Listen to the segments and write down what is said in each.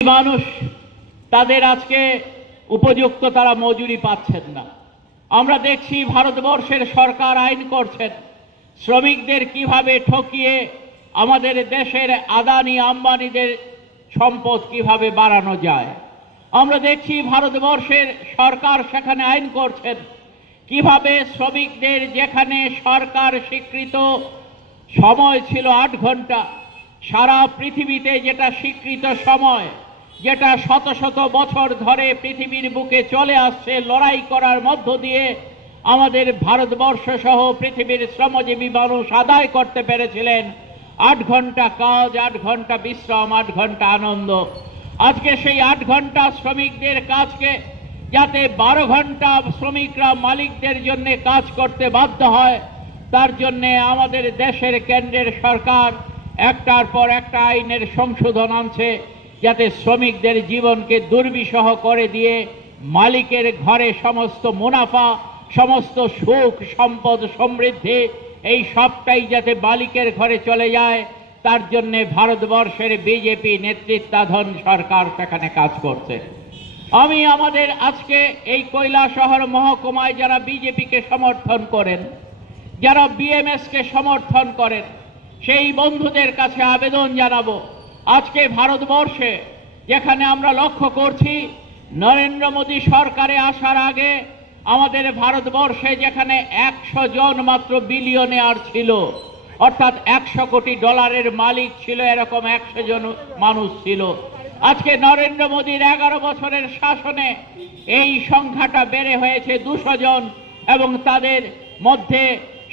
মানুষ তাদের আজকে উপযুক্ত তারা মজুরি পাচ্ছেন না। আমরা দেখছি ভারতবর্ষের সরকার আইন করছেন শ্রমিকদের কিভাবে ঠকিয়ে আমাদের দেশের আদানি আম্বানিদের সম্পদ কিভাবে বাড়ানো যায়। আমরা দেখছি ভারতবর্ষের সরকার সেখানে আইন করছেন কিভাবে শ্রমিকদের যেখানে সরকার স্বীকৃত সময় ছিল 8 ঘন্টা, সারা পৃথিবীতে যেটা স্বীকৃত সময়, যেটা শত শত বছর ধরে পৃথিবীর বুকে চলে আসছে লড়াই করার মধ্য দিয়ে আমাদের ভারতবর্ষ সহ পৃথিবীর শ্রমজীবী মানুষ আদায় করতে পেরেছিলেন 8 ঘন্টা কাজ, 8 ঘন্টা বিশ্রাম, 8 ঘন্টা আনন্দ। আজকে সেই 8 ঘন্টা শ্রমিকদের কাজকে যাতে 12 ঘন্টা শ্রমিকরা মালিকদের জন্য কাজ করতে বাধ্য হয়, তার জন্য আমাদের দেশের কেন্দ্রের সরকার একটার পর একটা আইনের সংশোধন আনছে যাতে শ্রমিকদের জীবনকে দুর্বিষহ করে দিয়ে মালিকের ঘরে সমস্ত মুনাফা, সমস্ত সুখ সম্পদ সমৃদ্ধি এই সবটাই যাতে মালিকের ঘরে চলে যায়, তার জন্য ভারতবর্ষের বিজেপি নেতৃত্বাধীন সরকার সেখানে কাজ করছে। আমি আমাদের আজকে এই কৈলাসহর মহকুমায় যারা বিজেপিকে সমর্থন করেন, যারা বিএমএসকে সমর্থন করেন, সেই বন্ধুদের কাছে আবেদন জানাবো, আজকে ভারতবর্ষে যেখানে আমরা লক্ষ্য করছি নরেন্দ্র মোদী সরকারে আসার আগে আমাদের ভারতবর্ষে যেখানে 100 জন মাত্র বিলিয়নিয়ার ছিল, অর্থাৎ 100 কোটি ডলারের মালিক ছিল, এরকম 100 জন মানুষ ছিল। আজকে নরেন্দ্র মোদীর 11 বছরের শাসনে এই সংখ্যাটা বেড়ে হয়েছে 200 জন এবং তাদের মধ্যে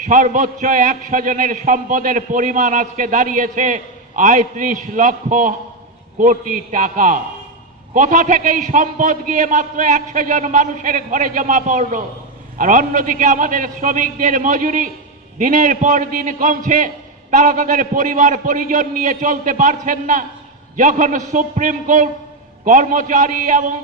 সর্বোচ্চ 100 জনের সম্পদের পরিমাণ আজকে দাঁড়িয়েছে ৩৫ লক্ষ কোটি টাকা। কোথা থেকে এই সম্পদ গিয়ে মাত্র 100 জন মানুষের ঘরে জমা পড়ল? আর অন্যদিকে আমাদের শ্রমিকদের মজুরি দিনের পর দিন কমছে, তারা তাদের পরিবার পরিজন নিয়ে চলতে পারছেন না। যখন সুপ্রিম কোর্ট কর্মচারী এবং